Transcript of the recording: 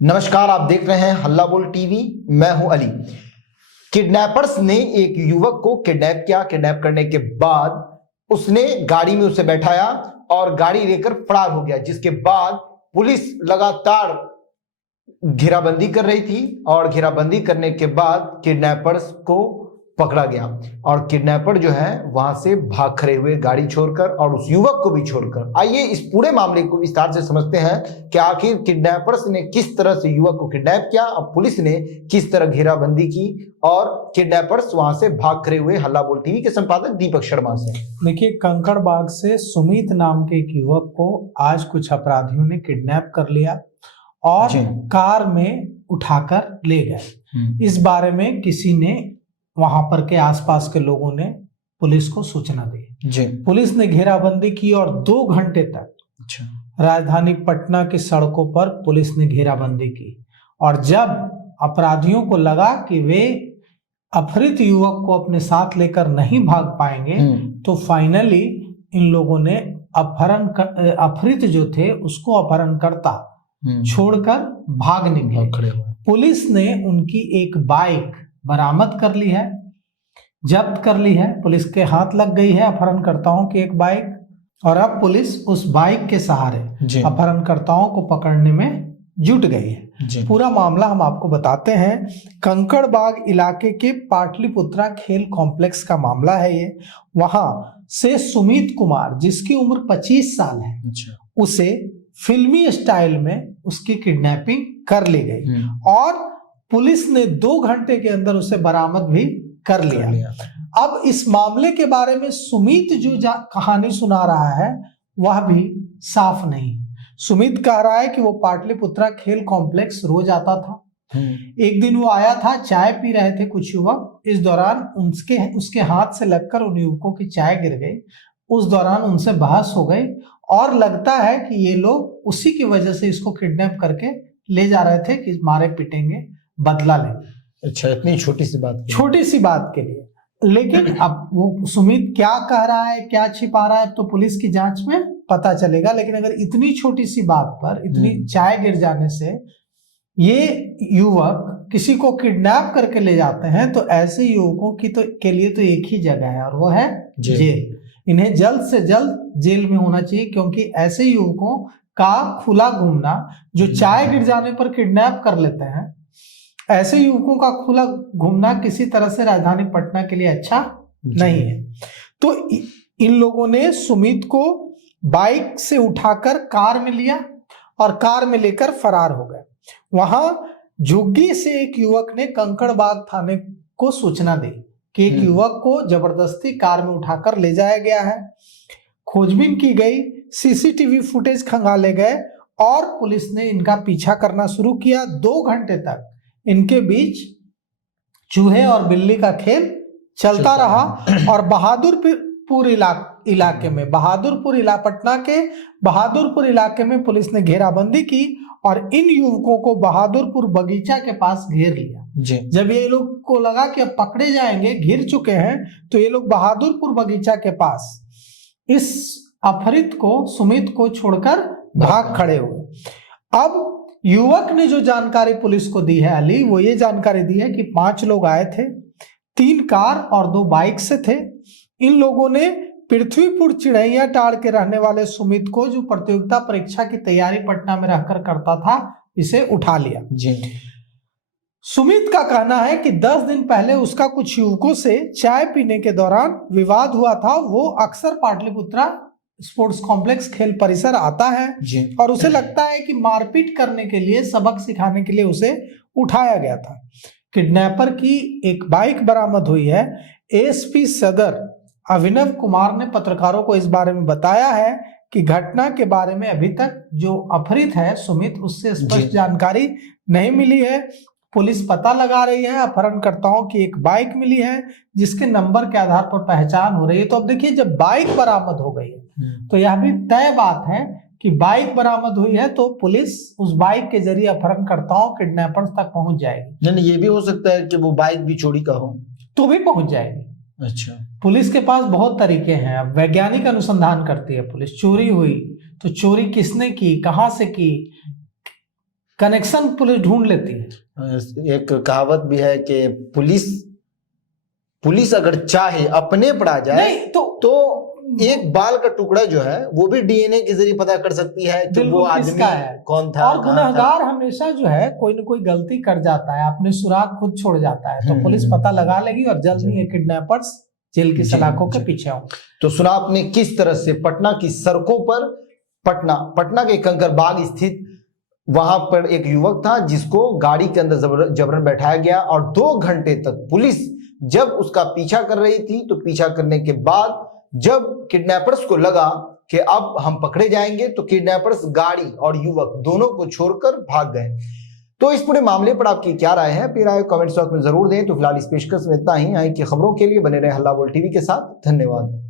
नमस्कार, आप देख रहे हैं हल्ला बोल टीवी। मैं हूं अली। किडनैपर्स ने एक युवक को किडनैप किया। किडनैप करने के बाद उसने गाड़ी में उसे बैठाया और गाड़ी लेकर फरार हो गया, जिसके बाद पुलिस लगातार घेराबंदी कर रही थी और घेराबंदी करने के बाद किडनैपर्स को पकड़ा गया और किडनैपर जो है वहां से भाग खड़े हुए, गाड़ी छोड़कर और उस युवक को भी छोड़कर। आइए इस पूरे मामले को विस्तार से समझते हैं कि आखिर किडनैपर्स ने किस तरह से युवक को किडनैप किया और पुलिस ने किस तरह घेराबंदी की और किडनैपर्स वहां से भाग खड़े हुए। हल्ला बोल टीवी के संपादक दीपक शर्मा से। देखिए, कंकड़बाग से सुमित नाम के एक युवक को आज कुछ अपराधियों ने किडनैप कर लिया और कार में उठाकर ले गए। इस बारे में किसी ने, वहां पर के आसपास के लोगों ने पुलिस को सूचना दी। पुलिस ने घेराबंदी की और 2 घंटे तक राजधानी पटना की सड़कों पर पुलिस ने घेराबंदी की। और जब अपराधियों को लगा कि वे अपहृत युवक को अपने साथ लेकर नहीं भाग पाएंगे, तो फाइनली इन लोगों ने अपहृत जो थे उसको अपहरणकर्ता छोड़कर भाग निकले। पुलिस ने उनकी एक बाइक बरामद कर ली है, जब्त कर ली है। पुलिस के हाथ लग गई है अपहरणकर्ताओं की एक बाइक, और अब पुलिस उस बाइक के सहारे अपहरणकर्ताओं को पकड़ने में जुट गई है। पूरा मामला हम आपको बताते हैं। कंकड़बाग इलाके के पाटलिपुत्रा खेल कॉम्प्लेक्स का मामला है ये। वहां से सुमित कुमार, जिसकी उम्र 25 साल है, उसे फिल्मी स्टाइल में उसकी किडनैपिंग कर ली गई और पुलिस ने 2 घंटे के अंदर उसे बरामद भी कर लिया। अब इस मामले के बारे में सुमित जो कहानी सुना रहा है वह भी साफ नहीं। सुमित कह रहा है कि वो पाटलिपुत्रा खेल कॉम्प्लेक्स रोज आता था। एक दिन वो आया था, चाय पी रहे थे कुछ युवक। इस दौरान उसके हाथ से लगकर उन युवकों की चाय गिर गई। उस दौरान उनसे बहस हो गई और लगता है कि ये लोग उसी की वजह से इसको किडनैप करके ले जा रहे थे कि मारे पीटेंगे, बदला लेंगे। अच्छा, इतनी छोटी सी बात के लिए। लेकिन अब वो सुमित क्या कह रहा है, क्या छिपा रहा है, तो पुलिस की जांच में पता चलेगा। लेकिन अगर इतनी छोटी सी बात पर इतनी चाय गिर जाने से ये युवक किसी को किडनैप करके ले जाते हैं, तो ऐसे युवकों की के लिए तो एक ही जगह है और वो है जेल। इन्हें जल्द से जल्द जेल में होना चाहिए, क्योंकि ऐसे युवकों का खुला घूमना, जो चाय गिर जाने पर किडनैप कर लेते हैं, ऐसे युवकों का खुला घूमना किसी तरह से राजधानी पटना के लिए अच्छा नहीं है। तो इन लोगों ने सुमित को बाइक से उठाकर कार में लिया और कार में लेकर फरार हो गए। वहां झुग्गी से एक युवक ने कंकड़बाग थाने को सूचना दी कि एक युवक को जबरदस्ती कार में उठाकर ले जाया गया है। खोजबीन की गई, सीसीटीवी फुटेज खंगाले गए और पुलिस ने इनका पीछा करना शुरू किया। 2 घंटे तक इनके बीच चूहे और बिल्ली का खेल चलता रहा और बहादुरपुर इलाके में पटना के बहादुरपुर इलाके में पुलिस ने घेराबंदी की और इन युवकों को बहादुरपुर बगीचा के पास घेर लिया। जब ये लोग को लगा कि अब पकड़े जाएंगे, घिर चुके हैं, तो ये लोग बहादुरपुर बगीचा के पास इस अपहृत को, सुमित को छोड़कर भाग खड़े हुए। अब युवक ने जो जानकारी पुलिस को दी है अली, वो ये जानकारी दी है कि 5 लोग आए थे, 3 कार और 2 बाइक से थे। इन लोगों ने पृथ्वीपुर चिड़ैया टाड़ के रहने वाले सुमित को, जो प्रतियोगिता परीक्षा की तैयारी पटना में रहकर करता था, इसे उठा लिया। सुमित का कहना है कि 10 दिन पहले उसका कुछ युवकों से चाय पीने के दौरान विवाद हुआ था। वो अक्सर पाटलिपुत्रा स्पोर्ट्स कॉम्प्लेक्स खेल परिसर आता है और उसे लगता है कि मारपीट करने के लिए, सबक सिखाने के लिए उसे उठाया गया था। किडनैपर की एक बाइक बरामद हुई है। एसपी सदर अभिनव कुमार ने पत्रकारों को इस बारे में बताया है कि घटना के बारे में अभी तक जो अपहृत है सुमित, उससे स्पष्ट जानकारी नहीं मिली है। पुलिस पता लगा रही है। अपहरणकर्ताओं की एक बाइक मिली है जिसके नंबर के आधार पर पहचान हो रही है। तो अब देखिए, जब बाइक बरामद हो गई है तो यह भी तय बात है कि बाइक बरामद हुई है तो पुलिस उस बाइक के जरिए अपहरणकर्ताओं, किडनैपर्स तक पहुंच जाएगी। नहीं, ये भी हो सकता है कि वो बाइक भी चोरी का हो, तो भी पहुंच जाएगी। अच्छा, पुलिस के पास बहुत तरीके हैं। अब वैज्ञानिक अनुसंधान करती है पुलिस। चोरी हुई तो चोरी किसने की, कहां से की, कनेक्शन पुलिस ढूंढ लेती है। एक कहावत भी है कि पुलिस अगर चाहे अपने पर आ जाए नहीं तो एक बाल का टुकड़ा जो है वो भी डीएनए के जरिए पता कर सकती है कि वो बिल्कुल आदमी किसका है। कौन था, और गुनहगार हमेशा जो है कोई न कोई गलती कर जाता है, अपने सुराग खुद छोड़ जाता है, तो पुलिस पता लगा लेगी और जल्द ही ये किडनैपर्स जेल की सलाखों के पीछे होंगे। तो सुना आपने किस तरह से पटना की सड़कों पर, पटना के कंकरबाग स्थित वहां पर एक युवक था जिसको गाड़ी के अंदर जबरन बैठाया गया और 2 घंटे तक पुलिस जब उसका पीछा कर रही थी, तो पीछा करने के बाद जब किडनैपर्स को लगा कि अब हम पकड़े जाएंगे, तो किडनैपर्स गाड़ी और युवक दोनों को छोड़कर भाग गए। तो इस पूरे मामले पर आपकी क्या राय है, अपनी राय कमेंट बॉक्स में जरूर दें। तो फिलहाल इस पेशकश में इतना ही। यहाँ की खबरों के लिए बने रहे हल्ला बोल टीवी के साथ। धन्यवाद।